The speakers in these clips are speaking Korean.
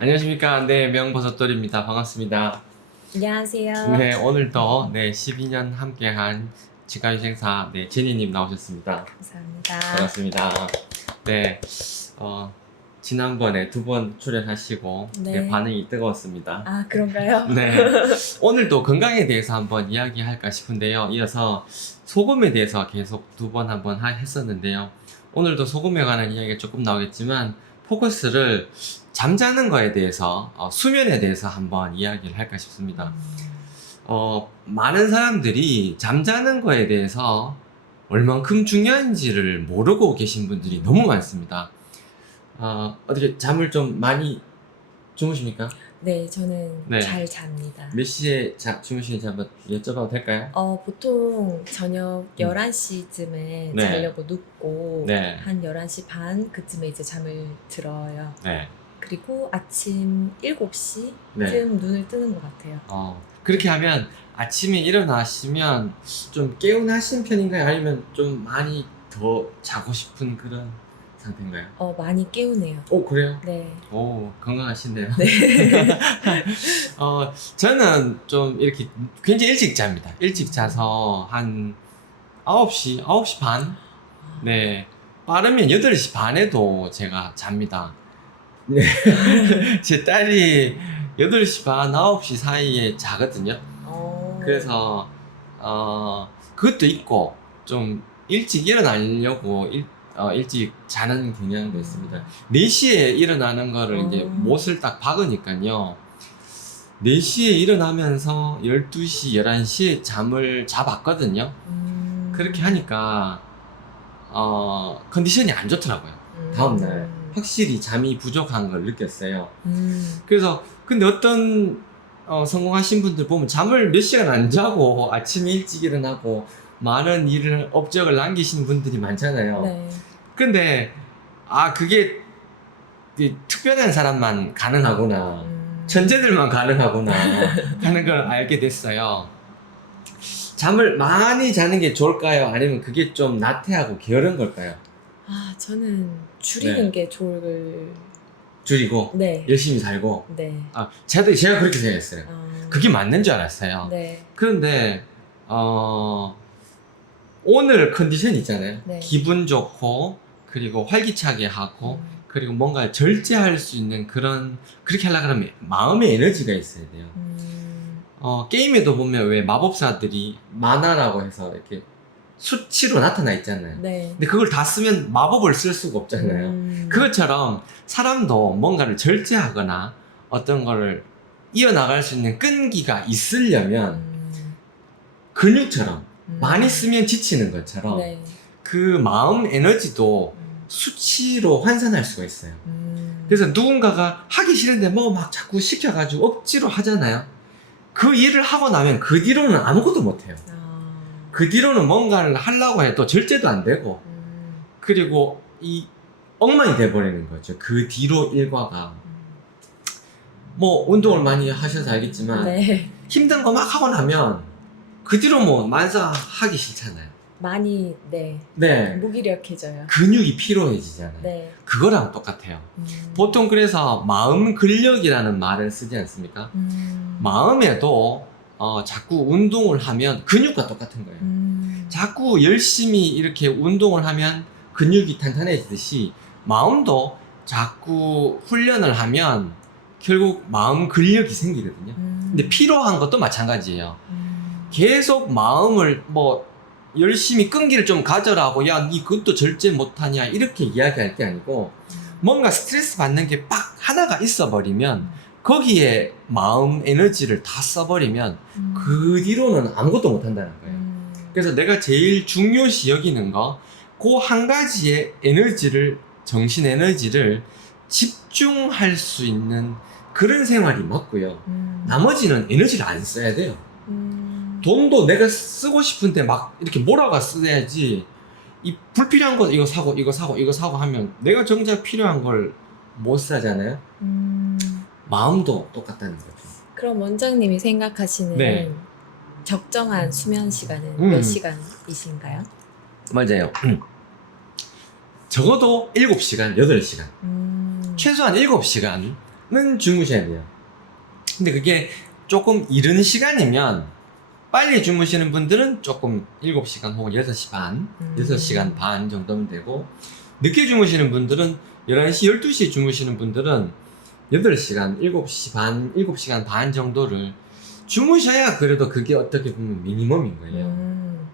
안녕하십니까. 네, 명버섯돌입니다. 반갑습니다. 안녕하세요. 네, 오늘도 네, 12년 함께한 치과위생사 네, 제니님 나오셨습니다. 감사합니다. 반갑습니다. 네, 어, 지난번에 두 번 출연하시고 네, 네. 반응이 뜨거웠습니다. 아 그런가요? 네, 오늘도 건강에 대해서 한번 이야기할까 싶은데요. 이어서 소금에 대해서 계속 두 번 한번 하- 했었는데요. 오늘도 소금에 관한 이야기가 조금 나오겠지만 포커스를 잠자는 거에 대해서 어, 수면에 대해서 한번 이야기를 할까 싶습니다. 어, 많은 사람들이 잠자는 거에 대해서 얼만큼 중요한지를 모르고 계신 분들이 너무 많습니다. 어, 어떻게 잠을 좀 많이 주무십니까? 네, 저는 네. 잘 잡니다. 몇 시에 자, 주무시는지 한번 여쭤봐도 될까요? 어, 보통 저녁 11시쯤에 네. 자려고 눕고 네. 한 11시 반 그쯤에 이제 잠을 들어요. 네. 그리고 아침 7시쯤 네. 눈을 뜨는 것 같아요. 어, 그렇게 하면 아침에 일어나시면 좀 개운하신 편인가요? 아니면 좀 많이 더 자고 싶은 그런 상태인가요? 어, 많이 깨우네요. 오, 그래요? 네. 오, 건강하신데요. 네. 어, 저는 좀 이렇게 굉장히 일찍 잡니다. 일찍 자서 한 9시, 9시 반? 네. 빠르면 8시 반에도 제가 잡니다. 네. 제 딸이 8시 반, 9시 사이에 자거든요. 어, 그래서, 어, 그것도 있고, 좀 일찍 일어나려고 일, 어, 일찍 자는 경향도 있습니다. 4시에 일어나는 거를 이제 음. 못을 딱 박으니까요. 4시에 일어나면서 12시, 11시에 잠을 자봤거든요. 음, 그렇게 하니까, 어, 컨디션이 안 좋더라고요. 음, 다음날. 확실히 잠이 부족한 걸 느꼈어요. 음, 그래서, 근데 어떤, 어, 성공하신 분들 보면 잠을 몇 시간 안 자고 아침에 일찍 일어나고 많은 일을, 업적을 남기신 분들이 많잖아요. 네. 근데 아 그게 이 특별한 사람만 가능하구나 음, 천재들만 가능하구나 하는 걸 알게 됐어요 잠을 많이 자는 게 좋을까요 아니면 그게 좀 나태하고 게으른 걸까요 아, 저는 줄이는 네. 게 좋을. 줄이고 네. 열심히 살고 네. 아 저도 제가 그렇게 생각했어요 아, 그게 맞는 줄 알았어요 네. 그런데 어 오늘 컨디션 있잖아요 네. 기분 좋고 그리고 활기차게 하고 음, 그리고 뭔가 절제할 수 있는 그런 그렇게 하려 그러면 마음의 에너지가 있어야 돼요. 음, 어 게임에도 보면 왜 마법사들이 만화라고 해서 이렇게 수치로 나타나 있잖아요. 네. 근데 그걸 다 쓰면 마법을 쓸 수가 없잖아요. 음, 그것처럼 사람도 뭔가를 절제하거나 어떤 거를 이어나갈 수 있는 끈기가 있으려면 음, 근육처럼 음, 많이 쓰면 지치는 것처럼 네. 그 마음 에너지도 음, 수치로 환산할 수가 있어요. 음, 그래서 누군가가 하기 싫은데 뭐 막 자꾸 시켜가지고 억지로 하잖아요. 그 일을 하고 나면 그 뒤로는 아무것도 못해요. 아, 그 뒤로는 뭔가를 하려고 해도 절제도 안 되고, 음, 그리고 이 엉망이 돼버리는 거죠. 그 뒤로 일과가. 음, 뭐 운동을 많이 하셔서 알겠지만 네. 힘든 거 막 하고 나면 그 뒤로 뭐 만사 하기 싫잖아요. 많이 네 네. 무기력해져요. 근육이 피로해지잖아요. 네. 그거랑 똑같아요. 음, 보통 그래서 마음 근력이라는 말을 쓰지 않습니까? 음, 마음에도 어, 자꾸 운동을 하면 근육과 똑같은 거예요. 음, 자꾸 열심히 이렇게 운동을 하면 근육이 탄탄해지듯이 마음도 자꾸 훈련을 하면 결국 마음 근력이 생기거든요. 음, 근데 피로한 것도 마찬가지예요. 음, 계속 마음을 뭐 열심히 끈기를 좀 가져라고 야, 니 그것도 절제 못하냐 이렇게 이야기할 게 아니고 음, 뭔가 스트레스 받는 게 빡 하나가 있어 버리면 음, 거기에 마음 에너지를 다 써버리면 음, 그 뒤로는 아무것도 못한다는 거예요. 음, 그래서 내가 제일 중요시 여기는 거, 그 한 가지의 에너지를, 정신 에너지를 집중할 수 있는 그런 생활이 맞고요. 음, 나머지는 에너지를 안 써야 돼요. 음, 돈도 내가 쓰고 싶은데 막 이렇게 몰아가 써야지. 이 불필요한 거 이거 사고 이거 사고 이거 사고 하면 내가 정작 필요한 걸 못 사잖아요. 음, 마음도 똑같다는 거죠. 그럼 원장님이 생각하시는 네. 적정한 수면 시간은 음. 몇 시간이신가요? 맞아요. 적어도 7시간, 8시간. 음, 최소한 7시간은 시간은 주무셔야 돼요. 근데 그게 조금 이른 시간이면 빨리 주무시는 분들은 조금 7시간 혹은 6시 반, 음. 6시간 반 정도면 되고 늦게 주무시는 분들은 11시, 12시 주무시는 분들은 8시간, 7시 반, 7시간 반 정도를 주무셔야 그래도 그게 어떻게 보면 미니멈인 거예요. 음.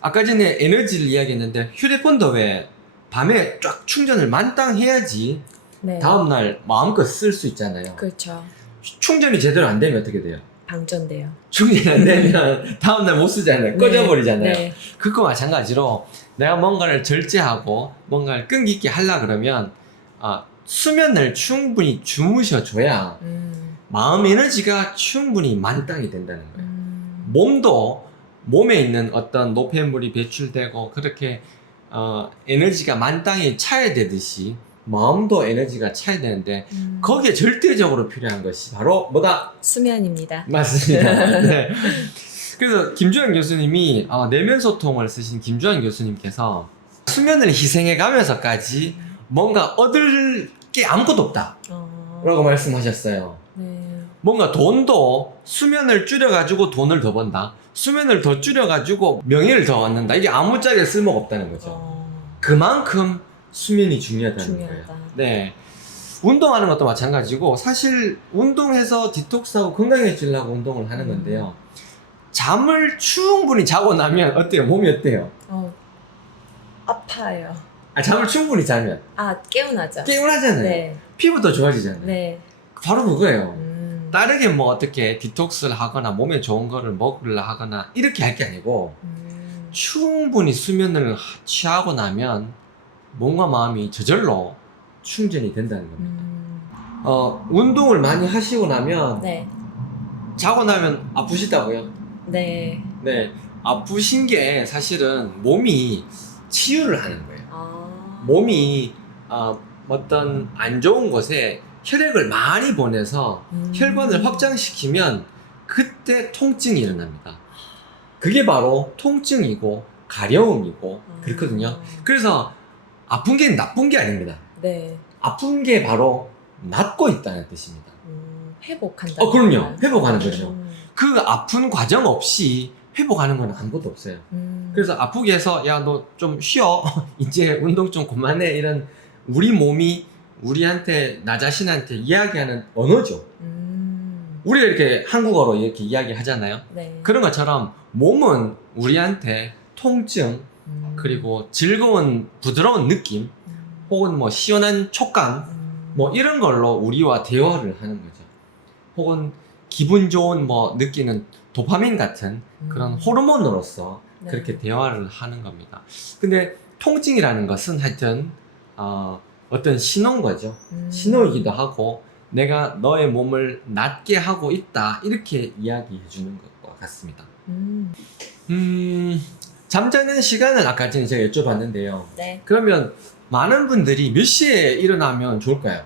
아까 전에 에너지를 이야기했는데 휴대폰도 왜 밤에 쫙 충전을 만땅 해야지 네. 다음날 마음껏 쓸 수 있잖아요. 그렇죠. 충전이 제대로 안 되면 어떻게 돼요? 방전돼요. 충전이 안 되면 다음날 못 쓰잖아요. 꺼져버리잖아요. 네. 그거 마찬가지로 내가 뭔가를 절제하고 뭔가를 끈기 있게 하려 그러면 아, 수면을 충분히 주무셔줘야 음. 마음 에너지가 충분히 만땅이 된다는 거예요. 음. 몸도 몸에 있는 어떤 노폐물이 배출되고 그렇게 어, 에너지가 만땅히 차야 되듯이 마음도 에너지가 차야 되는데 음. 거기에 절대적으로 필요한 것이 바로 뭐다? 수면입니다. 맞습니다. 네. 그래서 김주환 교수님이 어, 내면 소통을 쓰신 김주환 교수님께서 수면을 희생해 가면서까지 뭔가 얻을 게 아무것도 없다. 어. 라고 말씀하셨어요. 네. 뭔가 돈도 수면을 줄여가지고 돈을 더 번다. 수면을 더 줄여가지고 명예를 더 얻는다. 이게 아무짝에 쓸모가 없다는 거죠. 어. 그만큼 수면이 중요하다는 중요하다. 거예요. 네. 운동하는 것도 마찬가지고 사실 운동해서 디톡스하고 건강해지려고 운동을 하는 건데요. 잠을 충분히 자고 나면 어때요? 몸이 어때요? 어. 아파요. 아, 잠을 충분히 자면 아 깨운하죠. 깨운하잖아요. 네. 피부도 좋아지잖아요. 네. 바로 그거예요. 음. 다르게 뭐 어떻게 디톡스를 하거나 몸에 좋은 거를 먹으려 하거나 이렇게 할 게 아니고 음. 충분히 수면을 하- 취하고 나면 몸과 마음이 저절로 충전이 된다는 겁니다. 음. 어, 운동을 많이 하시고 나면 네. 자고 나면 아프시다고요? 네. 네. 아프신 게 사실은 몸이 치유를 하는 거예요. 아. 몸이 어, 어떤 안 좋은 곳에 혈액을 많이 보내서 음. 혈관을 확장시키면 그때 통증이 일어납니다. 그게 바로 통증이고 가려움이고 그렇거든요. 아. 그래서 아픈 게 나쁜 게 아닙니다. 네. 아픈 게 바로 낫고 있다는 뜻입니다. 음, 회복한다. 어, 그럼요. 회복하는 거죠. 음. 그 아픈 과정 없이 회복하는 건 아무것도 없어요. 음. 그래서 아프게 해서 야 너 좀 쉬어 이제 운동 좀 그만해 이런 우리 몸이 우리한테 나 자신한테 이야기하는 언어죠. 음. 우리가 이렇게 한국어로 이렇게 이야기하잖아요. 네. 그런 것처럼 몸은 우리한테 통증 음. 그리고 즐거운 부드러운 느낌 음. 혹은 뭐 시원한 촉감 음. 뭐 이런 걸로 우리와 대화를 하는 거죠. 혹은 기분 좋은 뭐 느끼는 도파민 같은 그런 음. 호르몬으로서 네. 그렇게 대화를 하는 겁니다. 근데 통증이라는 것은 하여튼 어, 어떤 신호인 거죠. 음. 신호이기도 하고 내가 너의 몸을 낫게 하고 있다 이렇게 이야기해 주는 것과 같습니다. 음. 음, 잠자는 시간을 아까 전에 제가 여쭤봤는데요. 네. 그러면 많은 분들이 몇 시에 일어나면 좋을까요?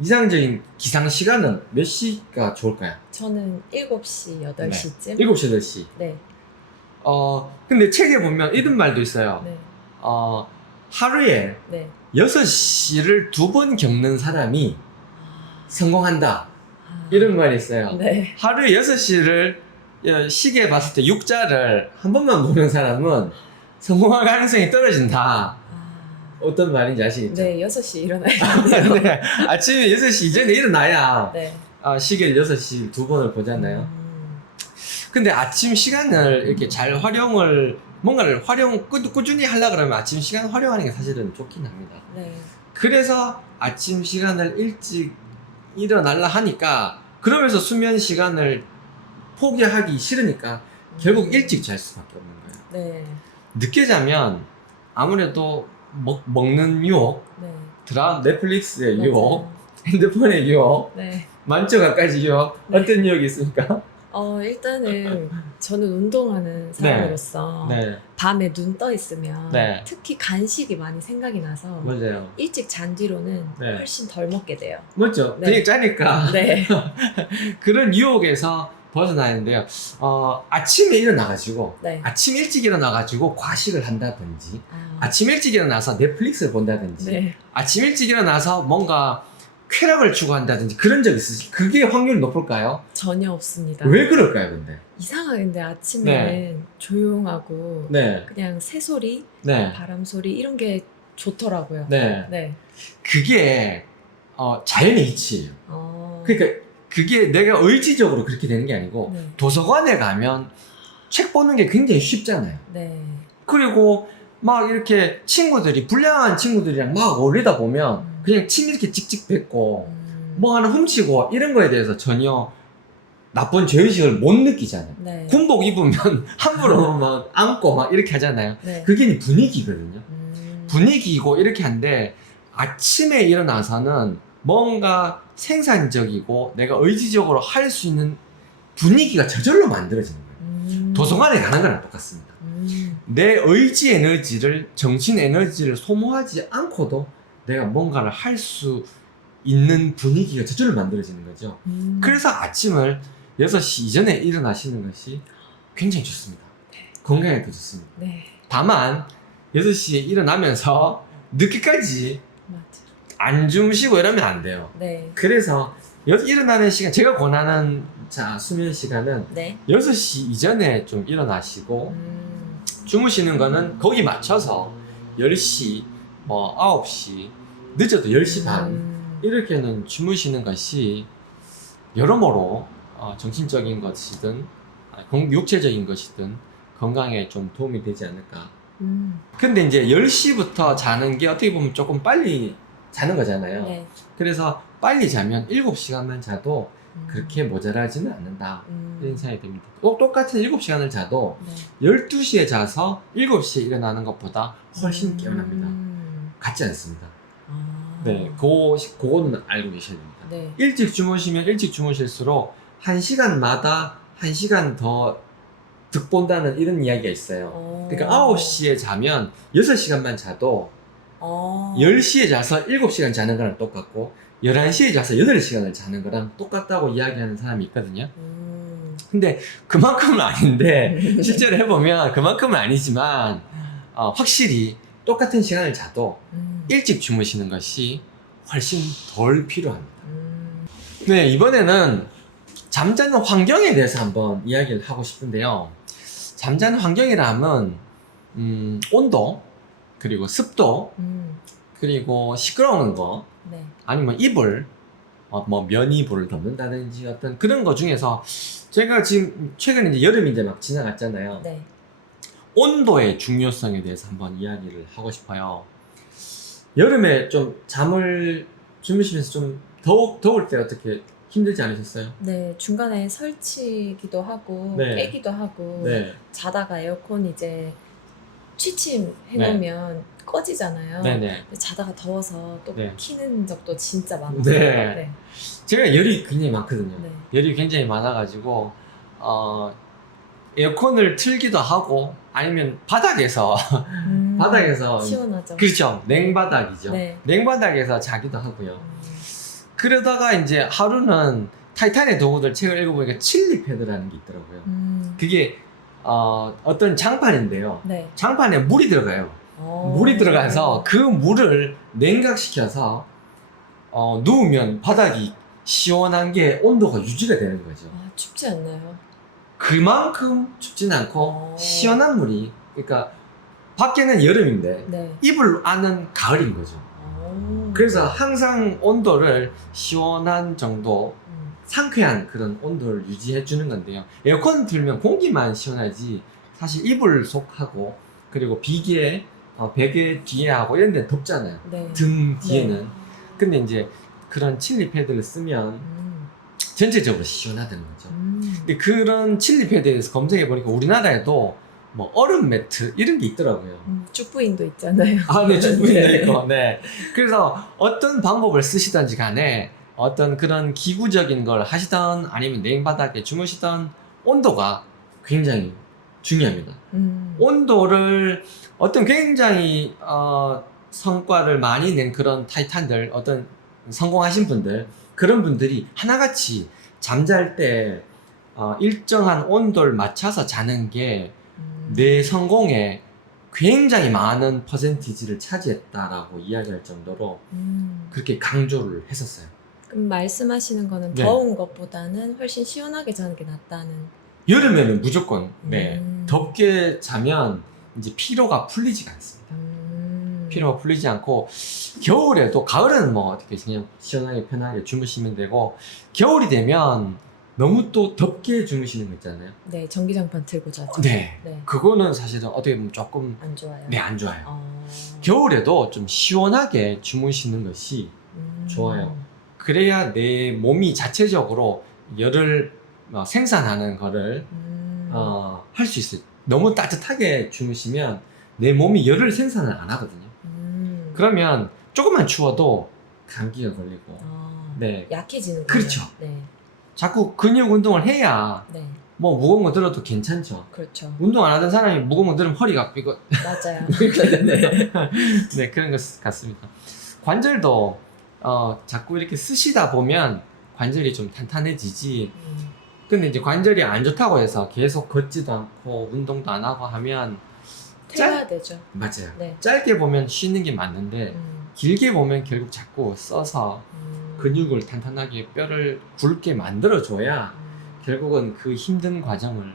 이상적인 기상 시간은 몇 시가 좋을까요? 저는 7시, 8시쯤. 7시, 8시. 네. 어, 근데 책에 보면 이런 말도 있어요. 네. 어, 하루에 네. 6시를 두 번 겪는 사람이 아. 성공한다. 아. 이런 말이 있어요. 네. 하루에 6시를 시계에 봤을 때 6자를 한 번만 보는 사람은 성공할 가능성이 떨어진다. 아. 어떤 말인지 아시겠죠? 네, 6시 일어나야 돼요. 네. 아침에 6시 이전에 일어나야 네. 아, 시계를 6시 두 번을 보잖아요. 음. 근데 아침 시간을 이렇게 잘 활용을 뭔가를 활용 꾸, 꾸준히 하려 그러면 아침 시간 활용하는 게 사실은 좋긴 합니다. 네. 그래서 아침 시간을 일찍 일어나려 하니까 그러면서 수면 시간을 포기하기 싫으니까 결국 일찍 잘 수밖에 없는 거예요. 네. 늦게 자면 아무래도 먹, 먹는 유혹, 네. 드라 넷플릭스의 유혹, 맞아요. 핸드폰의 유혹, 네. 만져가까지 유혹 네. 어떤 유혹이 있습니까? 어, 일단은 저는 운동하는 사람으로서 네, 밤에 눈 떠 있으면 네. 특히 간식이 많이 생각이 나서 맞아요. 일찍 잔 뒤로는 네. 훨씬 덜 먹게 돼요. 맞죠? 네. 되게 짜니까 네. 그런 유혹에서 벗어나는데요. 어, 아침에 일어나가지고 네. 아침 일찍 일어나가지고 과식을 한다든지 아, 아침 일찍 일어나서 넷플릭스를 본다든지 네. 아침 일찍 일어나서 뭔가 쾌락을 추구한다든지 그런 적 있으시? 그게 확률이 높을까요? 전혀 없습니다. 왜 그럴까요, 근데? 이상하게 근데 아침에는 조용하고 네, 그냥 새 소리, 네, 바람 소리 이런 게 좋더라고요. 네. 네. 그게 어, 자연의 이치예요. 어. 그러니까 그게 내가 의지적으로 그렇게 되는 게 아니고 네. 도서관에 가면 책 보는 게 굉장히 쉽잖아요. 네. 그리고 막 이렇게 친구들이 불량한 친구들이랑 막 어울리다 보면 음. 그냥 침 이렇게 찍찍 뱉고 음. 뭐 하나 훔치고 이런 거에 대해서 전혀 나쁜 죄의식을 못 느끼잖아요. 네. 군복 입으면 함부로 막 안고 막 이렇게 하잖아요. 네. 그게 분위기거든요. 음. 분위기고 이렇게 한데 아침에 일어나서는 뭔가 생산적이고 내가 의지적으로 할 수 있는 분위기가 저절로 만들어지는 거예요. 음. 도서관에 가는 거랑 똑같습니다. 음. 내 의지 에너지를 정신 에너지를 소모하지 않고도 내가 뭔가를 할 수 있는 분위기가 저절로 만들어지는 거죠. 음. 그래서 아침을 6시 이전에 일어나시는 것이 굉장히 좋습니다. 건강에도 좋습니다. 네. 다만 6시에 일어나면서 늦게까지 맞아. 안 주무시고 이러면 안 돼요. 네. 그래서 여- 일어나는 시간 제가 권하는 자 수면 시간은 네. 6시 이전에 좀 일어나시고 음. 주무시는 거는 거기 맞춰서 10시, 뭐 9시, 늦어도 10시 반 음. 이렇게는 주무시는 것이 여러모로 어, 정신적인 것이든 아, 건- 육체적인 것이든 건강에 좀 도움이 되지 않을까. 음. 근데 이제 10시부터 자는 게 어떻게 보면 조금 빨리 자는 거잖아요. 네. 그래서 빨리 자면 7시간만 자도 음. 그렇게 모자라지는 않는다. 음. 이런 생각이 듭니다. 또 똑같은 7시간을 자도 네. 12시에 자서 7시에 일어나는 것보다 훨씬 깨어납니다. 음. 같지 않습니다. 아. 네, 그거, 그거는 알고 계셔야 됩니다. 네. 일찍 주무시면 일찍 주무실수록 1시간마다 1시간 더 득본다는 이런 이야기가 있어요. 어. 그러니까 9시에 자면 6시간만 자도 어. 10시에 자서 7시간 자는 거랑 똑같고 11시에 자서 8시간을 자는 거랑 똑같다고 이야기하는 사람이 있거든요. 음. 근데 그만큼은 아닌데 실제로 해보면 그만큼은 아니지만 어, 확실히 똑같은 시간을 자도 음. 일찍 주무시는 것이 훨씬 덜 필요합니다. 음. 네, 이번에는 잠자는 환경에 대해서 한번 이야기를 하고 싶은데요. 잠자는 환경이라 하면 음, 온도, 그리고 습도, 음. 그리고 시끄러우는 거, 네. 아니면 이불, 어, 뭐 면이불을 덮는다든지 어떤 그런 거 중에서 제가 지금 최근에 이제 여름이 이제 막 지나갔잖아요. 네. 온도의 중요성에 대해서 한번 이야기를 하고 싶어요. 여름에 좀 잠을 주무시면서 좀 더욱 더울 때 어떻게 힘들지 않으셨어요? 네. 중간에 설치기도 하고 네. 깨기도 하고 네, 자다가 에어컨 이제 취침 해놓으면 꺼지잖아요. 네, 네. 근데 자다가 더워서 또 네. 키는 적도 진짜 많아요. 네. 네. 제가 열이 굉장히 많거든요. 네. 열이 굉장히 많아가지고 어, 에어컨을 틀기도 하고 아니면 바닥에서 음. 바닥에서 시원하죠. 그렇죠 냉바닥이죠. 네. 냉바닥에서 자기도 하고요. 음. 그러다가 이제 하루는 타이탄의 도구들 책을 읽어보니까 칠리 패드라는 게 있더라고요. 음. 그게 어, 어떤 장판인데요. 네. 장판에 물이 들어가요. 어. 물이 들어가서 그 물을 냉각시켜서 어, 누우면 바닥이 시원한 게 온도가 유지가 되는 거죠. 아, 춥지 않나요? 그만큼 춥진 않고 어. 시원한 물이 그러니까 밖에는 여름인데 네. 이불 안은 가을인 거죠. 어. 그래서 항상 온도를 시원한 정도 음. 상쾌한 그런 온도를 유지해 주는 건데요. 에어컨 틀면 공기만 시원하지 사실 이불 속하고 그리고 비계 어, 베개 뒤에 하고 이런 데는 덥잖아요. 네. 등 뒤에는. 네. 근데 이제 그런 칠리 패드를 쓰면 음. 전체적으로 시원하다는 거죠. 음. 근데 그런 칠리 패드에 대해서 검색해 보니까 우리나라에도 뭐 얼음 매트 이런 게 있더라고요. 음, 축부인도 있잖아요. 아, 네, 네. 있고, 네. 그래서 어떤 방법을 쓰시든지 간에 어떤 그런 기구적인 걸 하시던 아니면 냉바닥에 주무시던 온도가 굉장히 중요합니다. 음. 온도를 어떤 굉장히 어, 성과를 많이 낸 그런 타이탄들, 어떤 성공하신 분들, 그런 분들이 하나같이 잠잘 때 어, 일정한 온도를 맞춰서 자는 게 음. 내 성공에 굉장히 많은 퍼센티지를 차지했다라고 이야기할 정도로 음. 그렇게 강조를 했었어요. 그럼 말씀하시는 거는 네. 더운 것보다는 훨씬 시원하게 자는 게 낫다는. 여름에는 무조건 네 음. 덥게 자면 이제 피로가 풀리지가 않습니다. 음. 피로가 풀리지 않고 겨울에도 가을은 뭐 어떻게 그냥 시원하게 편하게 주무시면 되고 겨울이 되면 너무 또 덥게 주무시는 거 있잖아요. 네, 전기장판 틀고 자죠. 네. 네. 그거는 사실은 어떻게 보면 조금 안 좋아요. 네 안 좋아요. 어. 겨울에도 좀 시원하게 주무시는 것이 음. 좋아요. 그래야 내 몸이 자체적으로 열을 어, 생산하는 거를 음. 어, 할 수 있어요. 너무 따뜻하게 주무시면 내 몸이 열을 생산을 안 하거든요. 음. 그러면 조금만 추워도 감기가 걸리고 아. 네 약해지는 그렇죠. 네. 자꾸 근육 운동을 해야 네. 뭐 무거운 거 들어도 괜찮죠. 그렇죠. 운동 안 하던 사람이 무거운 거 들으면 허리가 삐고 맞아요. 네. 네 그런 것 같습니다. 관절도 어, 자꾸 이렇게 쓰시다 보면 관절이 좀 탄탄해지지. 음. 근데 이제 관절이 안 좋다고 해서 계속 걷지도 않고 운동도 안 하고 하면 태워야 되죠. 맞아요. 네. 짧게 보면 쉬는 게 맞는데 음. 길게 보면 결국 자꾸 써서 음. 근육을 탄탄하게 뼈를 굵게 만들어 줘야 음. 결국은 그 힘든 과정을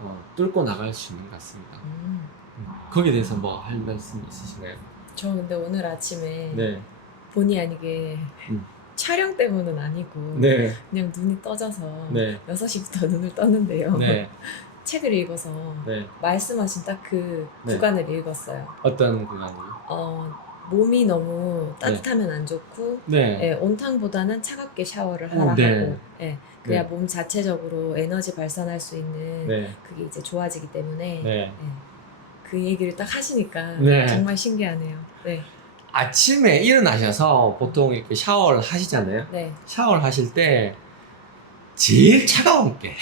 어, 뚫고 나갈 수 있는 것 같습니다. 음. 음, 거기에 대해서 뭐 할 말씀 있으신가요? 저 근데 오늘 아침에 네, 본의 아니게 음. 촬영 때문은 아니고 네, 그냥 눈이 떠져서 네, 6시부터 눈을 떴는데요. 네, 책을 읽어서 네. 말씀하신 딱 그 네. 구간을 읽었어요. 어떤 구간이요? 어, 몸이 너무 네. 따뜻하면 안 좋고 네, 예, 온탕보다는 차갑게 샤워를 오, 하라 네. 하고 예, 그래야 네. 몸 자체적으로 에너지 발산할 수 있는 네, 그게 이제 좋아지기 때문에 네. 예, 그 얘기를 딱 하시니까 네. 정말 신기하네요. 네, 아침에 일어나셔서 보통 이렇게 샤워를 하시잖아요. 네, 샤워를 하실 때 제일 차가운 게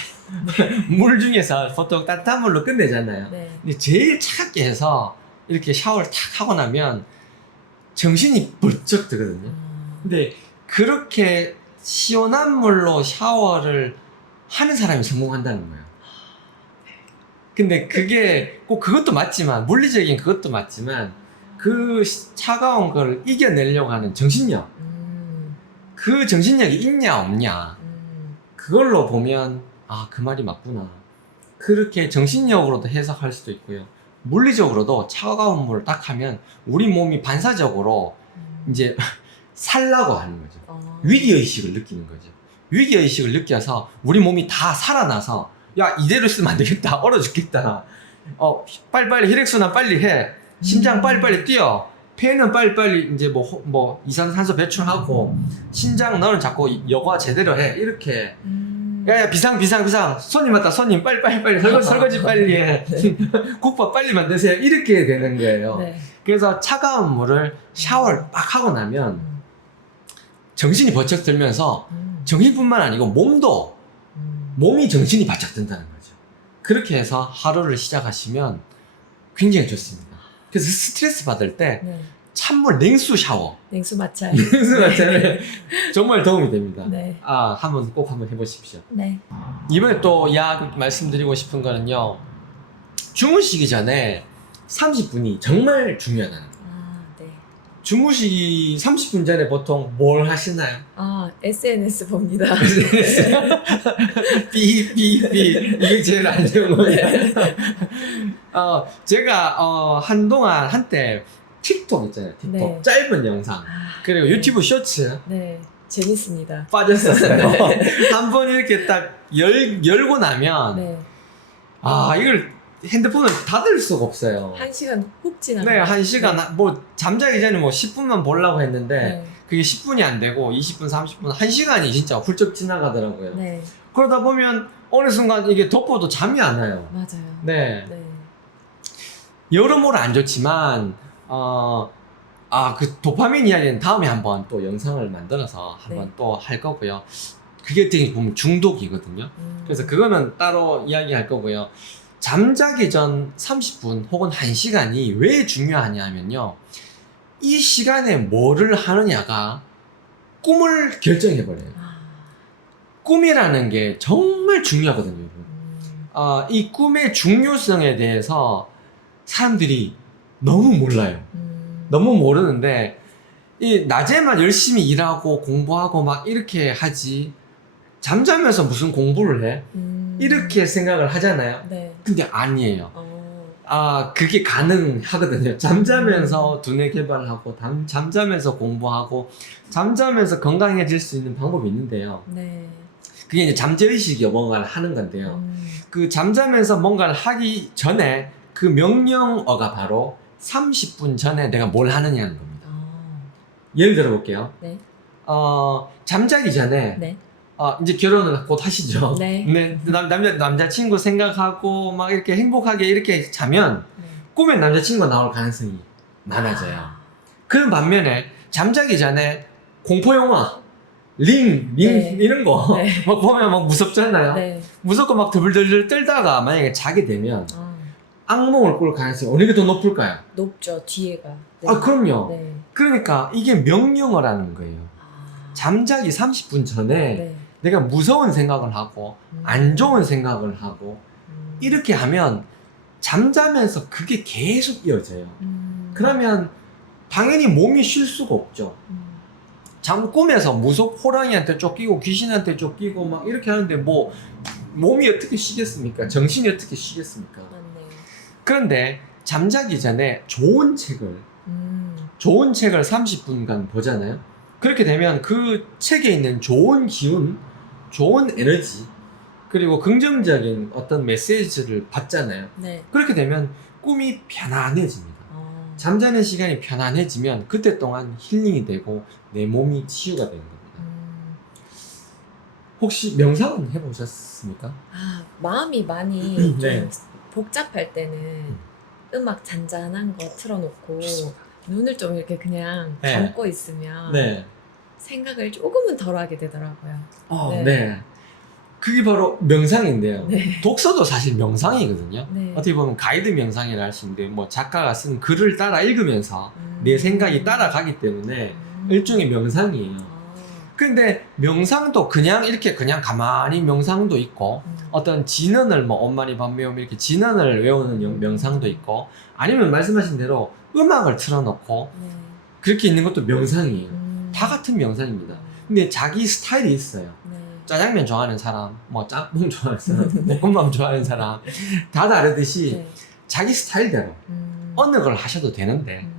물 중에서 보통 따뜻한 물로 끝내잖아요. 네. 근데 제일 차갑게 해서 이렇게 샤워를 탁 하고 나면 정신이 번쩍 들거든요. 음, 근데 그렇게 시원한 물로 샤워를 하는 사람이 성공한다는 거예요. 근데 그게 꼭 그것도 맞지만 물리적인 그것도 맞지만 그 시- 차가운 걸 이겨내려고 하는 정신력. 음, 그 정신력이 있냐 없냐. 음, 그걸로 보면 아 그 말이 맞구나. 그렇게 정신력으로도 해석할 수도 있고요. 물리적으로도 차가운 물을 딱 하면 우리 몸이 반사적으로 음. 이제 살라고 하는 거죠. 어, 위기의식을 느끼는 거죠. 위기의식을 느껴서 우리 몸이 다 살아나서 야 이대로 있으면 안 되겠다. 얼어 죽겠다. 어 빨리빨리 혈액순환 빨리 해 심장 음. 빨리빨리 뛰어. 폐는 빨리빨리 이제 뭐, 호- 뭐 이산화탄소 배출하고 신장 너는 자꾸 여과 제대로 해. 이렇게. 음, 야야 비상 비상 비상. 손님 왔다 손님. 빨리 빨리 빨리 설거지 설거지 빨리 해. 국밥 빨리 만드세요. 이렇게 되는 거예요. 네. 그래서 차가운 물을 샤워를 빡 하고 나면 음, 정신이 번쩍 들면서 음, 정신뿐만 아니고 몸도 음. 몸이 정신이 바짝 든다는 거죠. 그렇게 해서 하루를 시작하시면 굉장히 좋습니다 그래서 스트레스 받을 때 네. 찬물 냉수 샤워 냉수 마찰. 냉수 자체는 정말 도움이 됩니다 네. 아 한번 꼭 한번 해보십시오 네. 이번에 또 약 말씀드리고 싶은 거는요. 주무시기 전에 30분이 정말 중요하다는 네. 주무시기 30분 전에 보통 뭘 하시나요? 아, SNS 봅니다. 삐삐삐 이게 제일 안 좋은 거예요. 어, 제가 어, 한동안 한때 틱톡 있잖아요. 틱톡 네. 짧은 영상 아, 그리고 유튜브 쇼츠 네. 재밌습니다. 빠졌었어요. 한번 이렇게 딱 열, 열고 나면 네. 아 이걸 핸드폰을 닫을 수가 없어요. 한 시간 훅 지나가. 네, 한 시간, 뭐, 잠자기 전에 뭐 10분만 보려고 했는데, 네. 그게 10분이 안 되고, 20분, 30분, 한 시간이 진짜 훌쩍 지나가더라고요. 네. 그러다 보면, 어느 순간 이게 덮어도 잠이 안 와요. 맞아요. 네. 네. 여러모로 안 좋지만, 어, 아, 그 도파민 이야기는 다음에 한번 또 영상을 만들어서 한번 네. 또할 거고요. 그게 어떻게 보면 중독이거든요. 음. 그래서 그거는 따로 이야기할 거고요. 잠자기 전 30분 혹은 1시간이 왜 중요하냐 하면요. 이 시간에 뭐를 하느냐가 꿈을 결정해버려요. 아, 꿈이라는 게 정말 중요하거든요. 아, 이 꿈의 중요성에 대해서 사람들이 너무 몰라요. 음. 너무 모르는데 이 낮에만 열심히 일하고 공부하고 막 이렇게 하지 잠자면서 무슨 공부를 해? 음. 이렇게 생각을 하잖아요. 네. 근데 아니에요. 어. 아 그게 가능하거든요. 잠자면서 두뇌 개발하고 잠, 잠자면서 공부하고 잠자면서 건강해질 수 있는 방법이 있는데요. 네. 그게 이제 잠재의식이 뭔가를 하는 건데요. 음. 그 잠자면서 뭔가를 하기 전에 그 명령어가 바로 30분 전에 내가 뭘 하느냐는 겁니다. 아. 예를 들어 볼게요. 네. 어, 잠자기 전에 네. 어, 이제 결혼을 곧 하시죠. 네. 남, 남자 남자친구 생각하고 막 이렇게 행복하게 이렇게 자면 네. 꿈에 남자친구가 나올 가능성이 많아져요. 아. 그 반면에 잠자기 전에 공포 영화 링, 링 네. 이런 거 네. 막 보면 막 무섭잖아요. 네. 무섭고 막 들들들 떨다가 만약에 자게 되면 아. 악몽을 꿀 가능성이 어느 게 더 높을까요? 높죠. 뒤에가. 네. 아 그럼요. 네. 그러니까 이게 명령어라는 거예요. 아. 잠자기 30분 전에 네. 내가 무서운 생각을 하고 음. 안 좋은 생각을 하고 음. 이렇게 하면 잠자면서 그게 계속 이어져요. 음. 그러면 당연히 몸이 쉴 수가 없죠. 음. 잠 꿈에서 무섭 호랑이한테 쫓기고 귀신한테 쫓기고 막 이렇게 하는데 뭐 몸이 어떻게 쉬겠습니까? 정신이 어떻게 쉬겠습니까? 맞네. 그런데 잠자기 전에 좋은 책을 음. 좋은 책을 30분간 보잖아요. 그렇게 되면 그 책에 있는 좋은 기운, 좋은 에너지, 그리고 긍정적인 어떤 메시지를 받잖아요. 네. 그렇게 되면 꿈이 편안해집니다. 아. 잠자는 시간이 편안해지면 그때 동안 힐링이 되고 내 몸이 치유가 되는 겁니다. 음. 혹시 명상은 해보셨습니까? 아, 마음이 많이 네. 좀 복잡할 때는 음악 잔잔한 거 틀어놓고 눈을 좀 이렇게 그냥 네. 감고 있으면 네. 생각을 조금은 덜 하게 되더라고요. 어, 네. 네. 그게 바로 명상인데요. 네. 독서도 사실 명상이거든요. 네. 어떻게 보면 가이드 명상이라 할 수 있는데 뭐 작가가 쓴 글을 따라 읽으면서 음. 내 생각이 따라가기 때문에 음. 일종의 명상이에요. 아. 근데 명상도 그냥 이렇게 그냥 가만히 명상도 있고 음. 어떤 진언을 뭐 엄마니 밤 외우면 이렇게 진언을 외우는 영- 명상도 있고 아니면 말씀하신 대로 음악을 틀어놓고 네. 그렇게 있는 것도 명상이에요. 음. 다 같은 명상입니다. 근데 자기 스타일이 있어요. 네. 짜장면 좋아하는 사람, 뭐 짬뽕 좋아하는 사람, 볶음밥 좋아하는 사람 다 다르듯이 네. 자기 스타일대로 음. 어느 걸 하셔도 되는데 음.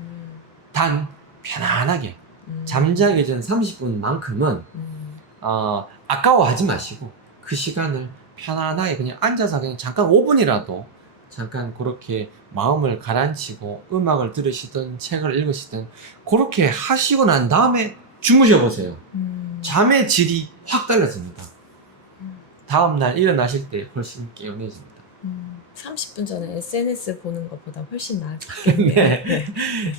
단 편안하게 음. 잠자기 전 30분만큼은 음. 어, 아까워하지 마시고 그 시간을 편안하게 그냥 앉아서 그냥 잠깐 5분이라도 잠깐 그렇게 마음을 가라앉히고 음악을 들으시든 책을 읽으시든 그렇게 하시고 난 다음에 주무셔 보세요. 음. 잠의 질이 확 달라집니다. 음. 다음 날 일어나실 때 훨씬 개운해집니다. 음. 30분 전에 SNS 보는 것보다 훨씬 나을 것 네.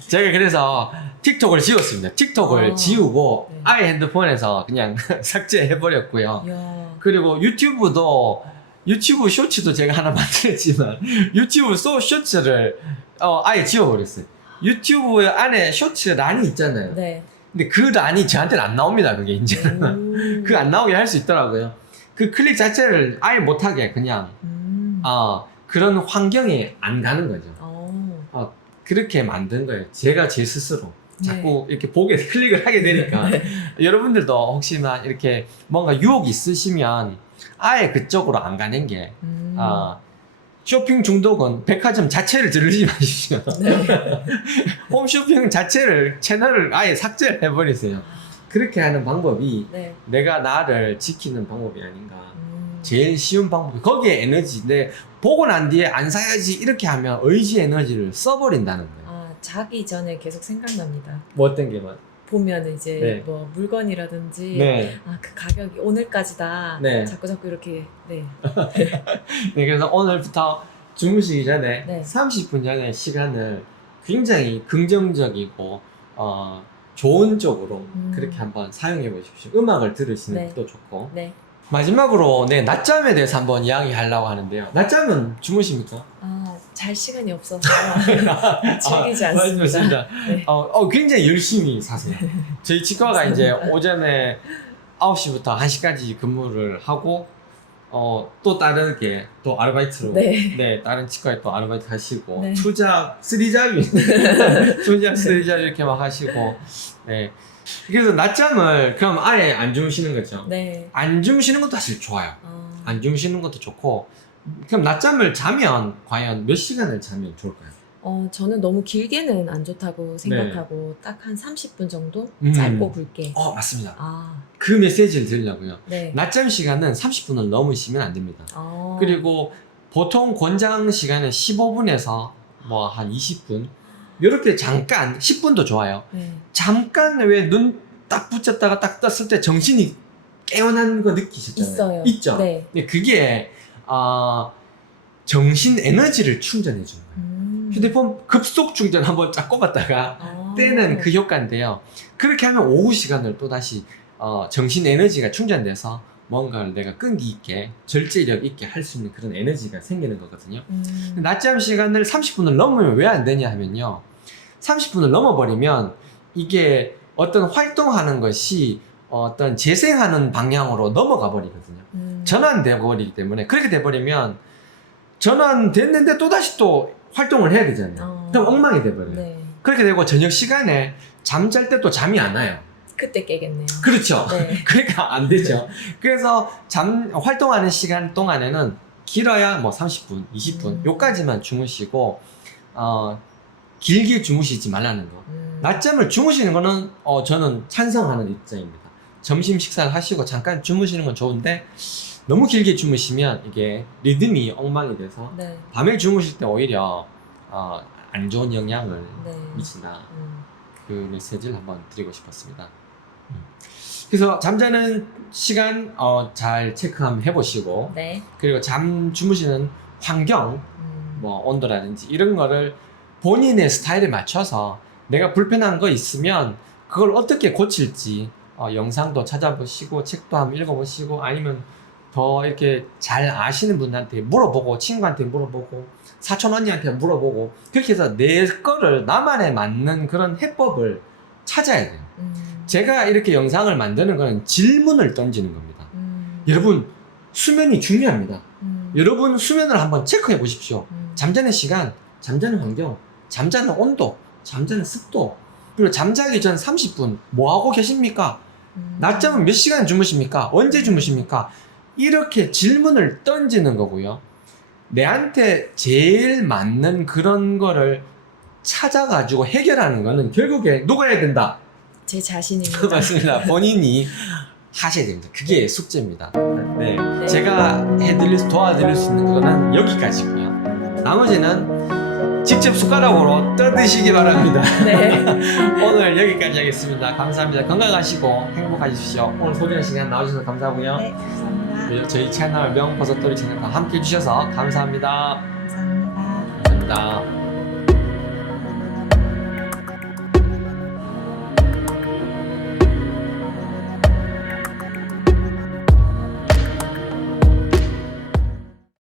제가 그래서 틱톡을 지웠습니다. 틱톡을 아. 지우고 네. 아예 핸드폰에서 그냥 삭제해버렸고요. 이야. 그리고 유튜브도 유튜브 쇼츠도 제가 하나 만들었지만 유튜브 소 쇼츠를 어, 아예 지워버렸어요. 유튜브 안에 쇼츠 란이 있잖아요. 네. 근데 그 란이 저한테는 안 나옵니다. 그게 이제 음. 그안 나오게 할 수 있더라고요. 그 클릭 자체를 아예 못하게 그냥 음. 어, 그런 환경에 안 가는 거죠. 어. 그렇게 만든 거예요. 제가 제 스스로. 네. 자꾸 이렇게 보게 클릭을 하게 되니까 여러분들도 혹시나 이렇게 뭔가 유혹 있으시면 아예 그쪽으로 안 가는 게 음. 아, 쇼핑 중독은 백화점 자체를 들르지 마십시오. 네. 홈쇼핑 자체를 채널을 아예 삭제를 해버리세요. 그렇게 하는 방법이 네. 내가 나를 지키는 방법이 아닌가. 음. 제일 쉬운 방법이 거기에 에너지인데 보고 난 뒤에 안 사야지 이렇게 하면 의지 에너지를 써버린다는 거예요. 아 자기 전에 계속 생각납니다. 뭐 어떤 게 뭐? 보면 이제 네. 뭐 물건이라든지 네. 아 그 가격이 오늘까지다. 네. 자꾸 자꾸 이렇게 네. 네, 그래서 오늘부터 주무시기 전에 네. 30분 전에 시간을 굉장히 긍정적이고 어, 좋은 쪽으로 음. 그렇게 한번 사용해 보십시오. 음악을 들으시는 네. 것도 좋고. 네. 마지막으로 네, 낮잠에 대해서 한번 이야기하려고 하는데요. 낮잠은 주무십니까? 아 잘 시간이 없어서 즐기지 아, 않습니다. 네. 어, 어, 굉장히 열심히 사세요. 저희 치과가 이제 오전에 9시부터 1시까지 근무를 하고 어, 또 다르게 또 아르바이트로 네. 네, 다른 치과에 또 아르바이트 하시고 네. 투자 쓰리잡이 투자 쓰리잡이 이렇게 막 하시고 네. 그래서 낮잠을 그럼 아예 안 주무시는 거죠. 네. 안 주무시는 것도 사실 좋아요. 어, 안 주무시는 것도 좋고 그럼 낮잠을 자면 과연 몇 시간을 자면 좋을까요? 어, 저는 너무 길게는 안 좋다고 생각하고 딱 한 30분 정도 네. 음. 짧고 굵게. 어 맞습니다. 아, 그 메시지를 드리려고요. 네. 낮잠 시간은 30분을 넘으시면 안 됩니다. 어, 그리고 보통 권장 시간은 15분에서 뭐 한 20분 이렇게 잠깐 10분도 좋아요. 네. 잠깐 왜 눈 딱 붙였다가 딱 떴을 때 정신이 깨어난 거 느끼셨잖아요. 있어요. 있죠. 네. 근데 그게 아 정신 에너지를 충전해 주는 거예요. 음. 휴대폰 급속 충전 한번 쫙 꼽았다가 아. 때는 그 효과인데요. 그렇게 하면 오후 시간을 또 다시 어, 정신 에너지가 충전돼서 뭔가를 내가 끈기 있게 절제력 있게 할 수 있는 그런 에너지가 생기는 거거든요. 음. 낮잠 시간을 30분을 넘으면 왜 안 되냐 하면요. 30분을 넘어버리면 이게 어떤 활동하는 것이 어떤 재생하는 방향으로 넘어가 버리거든요. 음. 전환돼 버리기 때문에 그렇게 돼 버리면 전환됐는데 또 다시 또 활동을 해야 되잖아요. 어. 그럼 엉망이 돼 버려요. 네. 그렇게 되고 저녁 시간에 잠잘 때 또 잠이 안 와요. 그때 깨겠네요. 그렇죠. 네. 그러니까 안 되죠. 그래서 잠 활동하는 시간 동안에는 길어야 뭐 30분, 20분 음. 요까지만 주무시고 어 길게 주무시지 말라는 거. 음. 낮잠을 주무시는 거는 어 저는 찬성하는 입장입니다. 점심 식사를 하시고 잠깐 주무시는 건 좋은데 너무 길게 주무시면 이게 리듬이 엉망이 돼서 네. 밤에 주무실 때 오히려 어, 안 좋은 영향을 네. 미친다. 음. 그 메시지를 한번 드리고 싶었습니다. 음. 그래서 잠자는 시간 어, 잘 체크 한번 해보시고 네. 그리고 잠 주무시는 환경 음. 뭐 온도라든지 이런 거를 본인의 스타일에 맞춰서 내가 불편한 거 있으면 그걸 어떻게 고칠지 어, 영상도 찾아보시고 책도 한번 읽어보시고 아니면 더 이렇게 잘 아시는 분한테 물어보고 친구한테 물어보고 사촌 언니한테 물어보고 그렇게 해서 내 거를 나만에 맞는 그런 해법을 찾아야 돼요. 음. 제가 이렇게 영상을 만드는 거는 질문을 던지는 겁니다. 음. 여러분 수면이 중요합니다. 음. 여러분 수면을 한번 체크해 보십시오. 음. 잠자는 시간, 잠자는 환경, 잠자는 온도, 잠자는 습도, 그리고 잠자기 전 30분 뭐 하고 계십니까? 음. 낮잠은 몇 시간 주무십니까? 언제 주무십니까? 이렇게 질문을 던지는 거고요. 내한테 제일 맞는 그런 거를 찾아가지고 해결하는 거는 결국에 누가 해야 된다? 제 자신입니다. 맞습니다. 본인이 하셔야 됩니다. 그게 숙제입니다. 네. 네. 제가 해드릴 수, 도와드릴 수 있는 거는 여기까지고요. 나머지는 직접 숟가락으로 떠드시기 바랍니다. 네. 오늘 여기까지 하겠습니다. 감사합니다. 건강하시고 행복하십시오. 오늘 소개할 시간 나와주셔서 감사하고요. 네, 감사합니다. 그리고 저희 채널 명버섯돌이 채널과 함께 해주셔서 감사합니다. 감사합니다. 감사합니다.